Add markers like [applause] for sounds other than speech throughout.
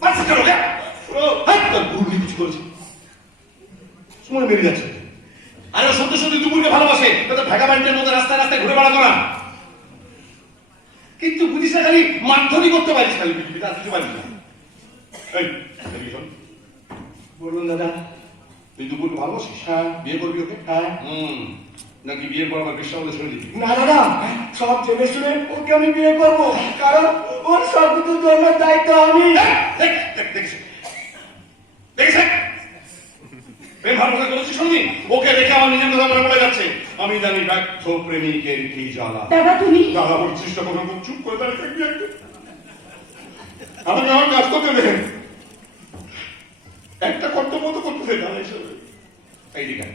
পারছিস কেন রে তোর কিছু করেছে। সময় মেরে যাচ্ছে। আরে সত্যি সত্যি দুপুরকে ভালোবাসে। তাতে ভেগা ব্যান্ডের মতো রাস্তায় রাস্তায় ঘুরে বেড়াতো না। কিন্তু বুঝিস না খালি মারধরি করতে পারিস খালি আর কিছু পারিস না। বলুন দাদা। তুই দুপুরকে ভালোবাসিস? হ্যাঁ। বিয়ে করবি ওকে? হ্যাঁ। হুম। নাকি বিয়ের পর আবার বিশ্বাস শুনে না দাদা সব জেনে শুনে ওকে আমি বিয়ে করব। কারণ ওর সব কিছু জন্য দায়িত্ব আমি। দেখ দেখ দেখ। দেখেছে প্রেম ভালোবাসা করেছি শুনি ওকে দেখে আমার নিজের কথা মনে পড়ে যাচ্ছে। আমি জানি ব্যর্থ প্রেমিকের কি জ্বালা। দাদা তুমি? দাদা বলার চেষ্টা করো চুপ করে দাঁড়িয়ে থাকবি একটু। আমাকে আমার কাজ করতে একটা কর্তব্য তো করতে দে দাদা হিসেবে। এইদিকে আয়।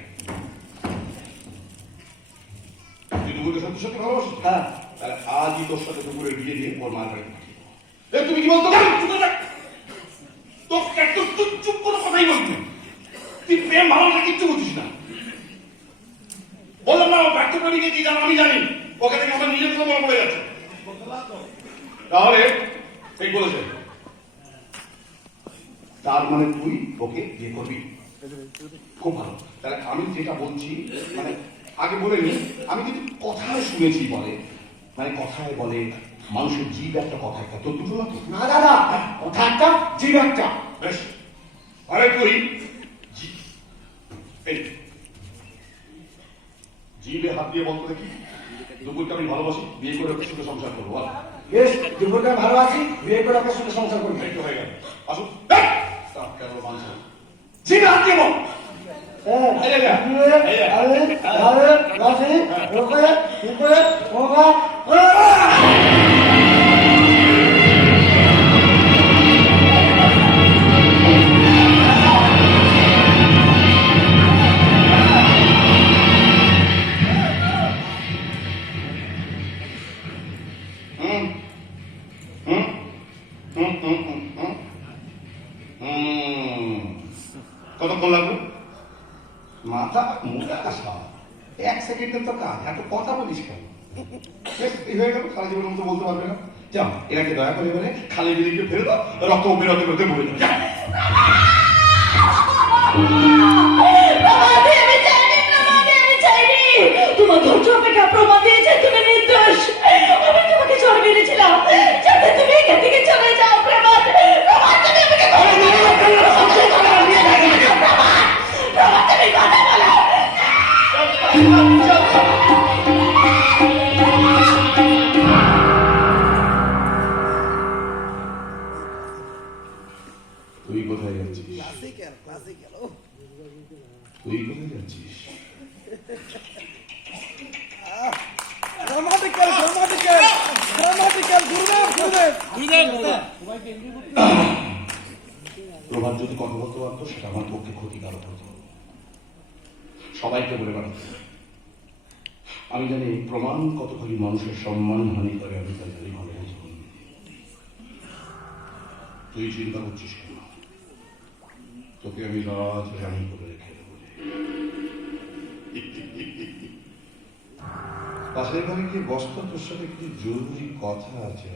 তুই দুপুরে সত্যি সত্যি হ্যাঁ। তাহলে আজই তোর সাথে দুপুরে বিয়ে দিয়ে ওর মার বাড়ি তুমি কি বলতো। তোর একটু চুপ কোনো কথাই বলবি তুই প্রেম ভালোবাসা কিচ্ছু বুঝিস না। বললাম না ব্যর্থ প্রেমিকে কি জানো? আমি জানি। ওকে থেকে আমার নিজের কথা মনে পড়ে যাচ্ছে তাহলে ঠিক বলেছে। তার মানে তুই ওকে বিয়ে করবি? খুব ভালো। তাহলে আমি যেটা বলছি মানে আগে বলে নিই আমি কিন্তু কথায় শুনেছি বলে মানে কথায় বলে মানুষের জীব একটা কথা একটা তোর দুটো না দাদা কথা একটা জীব একটা। বেশ আরে জি- জিভে হাত দিয়ে বলতো দেখি। দুপুরকে আমি ভালোবাসি বিয়ে করে ওকে সুখে সংসার করব বেশ ভালো আছি বিয়ে করে আপনার সঙ্গে সংসার করবি। হয়ে গেল। আসুন। কতক্ষণ লাগবে সেকেন্ডের তো কাজ, এত কথা বলিস কেন? হয়ে গেল, সারা জীবনের মতো বলতে পারবে না। যাও, এনাকে দয়া করে বলে খালি বিলিকে ফেলে দাও, রক্ত বেরোতে বেরোতে মরে তোমার ধৈর্য অপেক্ষা, প্রমাণ গুরুদেব প্রভাত যদি কথা বলতে পারতো সেটা আমার পক্ষে ক্ষতিকারক হতো। সবাইকে বলে বেড়াতো আমি জানি প্রমাণ কতখানি মানুষের সম্মান হানি করে আমি তাই জানি ভালো মতন তুই চিন্তা করছিস কেন? তোকে আমি রাজ রানী করে রেখে ঘরে গিয়ে বস্ত? তোর সাথে কি জরুরি কথা আছে।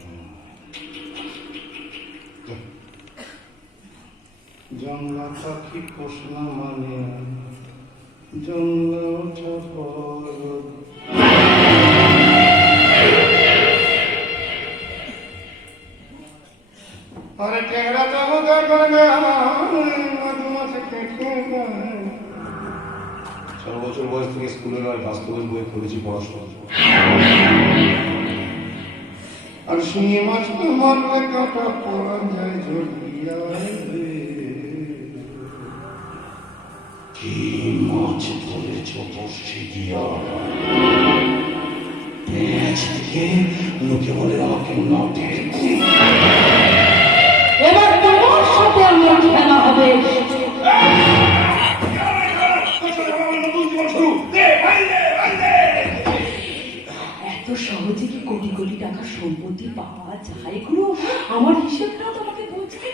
জংলা পাখি মানে? আরে টেংরা মধুমাছি কেটে ষোলো বছর বয়স থেকে স্কুলে নয় বাস্তবের বই পড়েছি, পড়াশোনা আর শিঙি মাছ মারলে পড়া যায় কি মাছ ধরেছ পেঁয়াজ থেকে লোকে বলে আমাকে নটে এবার তোমার সাথে আমার খেলা হবে? সহজে কি কোটি কোটি টাকা সম্পত্তি পাওয়া যায় গুরু আমার হিসেবটাও তোমাকে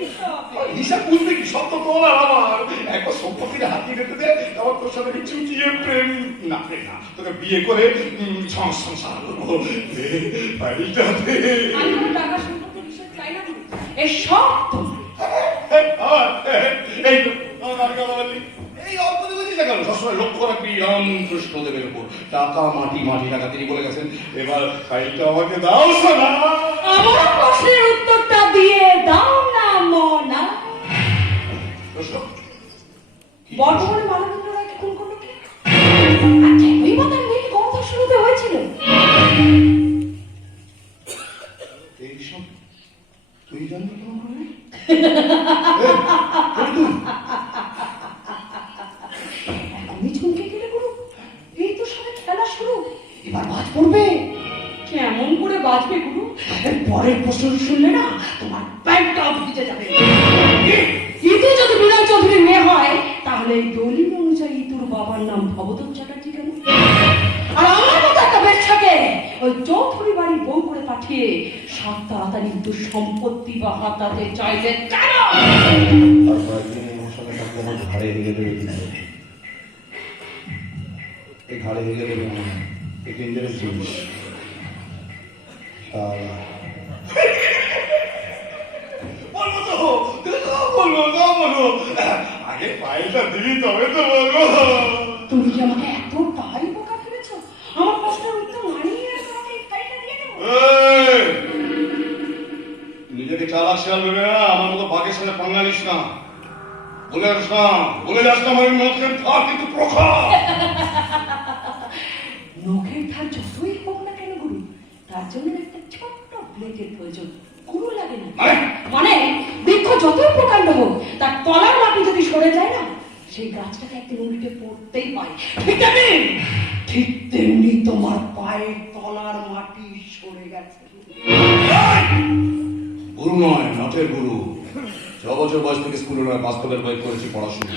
দিতে হবে হিসাব বুঝবে কি সব তো তোমার আমার একবার সম্পত্তির হাতিয়ে রেখে দে আমার তোর সাথে চুটিয়ে প্রেম না না তোকে বিয়ে করে সংসার করব দে, বাড়িটা আমি কোনো টাকা সম্পত্তির হিসেব চাই না গুরু। এ সব তোমার এই এই অল্প বুঝিস না সবসময় লক্ষ্য রাখবি রামকৃষ্ণদেবের উপর। টাকা মাটি মাটি টাকা তিনি বলে গেছেন এবার ফাইলটা আমাকে দাও শোনা আমার প্রশ্নের উত্তরটা দিয়ে দাও না মনা। প্রশ্ন? বর্তমানে মানবেন্দ্র রায়কে খুন করল কে গণধর শুরুতে হয়েছিল। পরের শুনলে না তোমার প্যান্টটা ভিজে যাবে। ইতু যদি বিনয় চৌধুরীর মেয়ে হয়, তাহলে এই দলিল অনুযায়ী তোর বাবার নাম ভবতোষ চ্যাটার্জি কেন? আর আমার মতো একটা বেশ্যাকে ওই চৌধুরী বাড়ির বউ করে পাঠিয়ে সাত তাড়াতাড়ি দুঃসম্পত্তি বা হাতাতে চাইলে কেন? ঘাড়ে হেগে দেবে ঘাড়ে হেগে দেবে জিনিস। বলব তো বলব তো বলব আগে ফাইলটা দিবি তবে তো বলব তুমি কি আমাকে এতটাই বোকা ভেবেছো আমার প্রশ্নের উত্তর মানিয়ে আর তোমাকে এই ফাইলটা দিয়ে দেবো। নিজেকে চালাক শেয়াল ভেবে না আমার মতো বাঘের সাথে পাঙ্গা নিস না। বলে যাস না বলে যাস না আমার নখের ধার কিন্তু প্রখর। [laughs] নখের ধার যতই হোক না কেন গুরু তার জন্য একটা ছোট্ট ব্লেডের প্রয়োজন গুরু লাগে না। মানে? বৃক্ষ যতই প্রকাণ্ড হোক, তার তলার মাটি যদি সরে যায় না, সেই গাছটাকে একদিন উল্টে পড়তেই পারে। ঠিক আছে ঠিক তেমনি তোমার পায়ের তলার মাটি সরে গেছে। গুরু নয় নটের গুরু। ছ বছর বয়স থেকে স্কুলে বাস্তবের বই করেছি পড়াশোনা।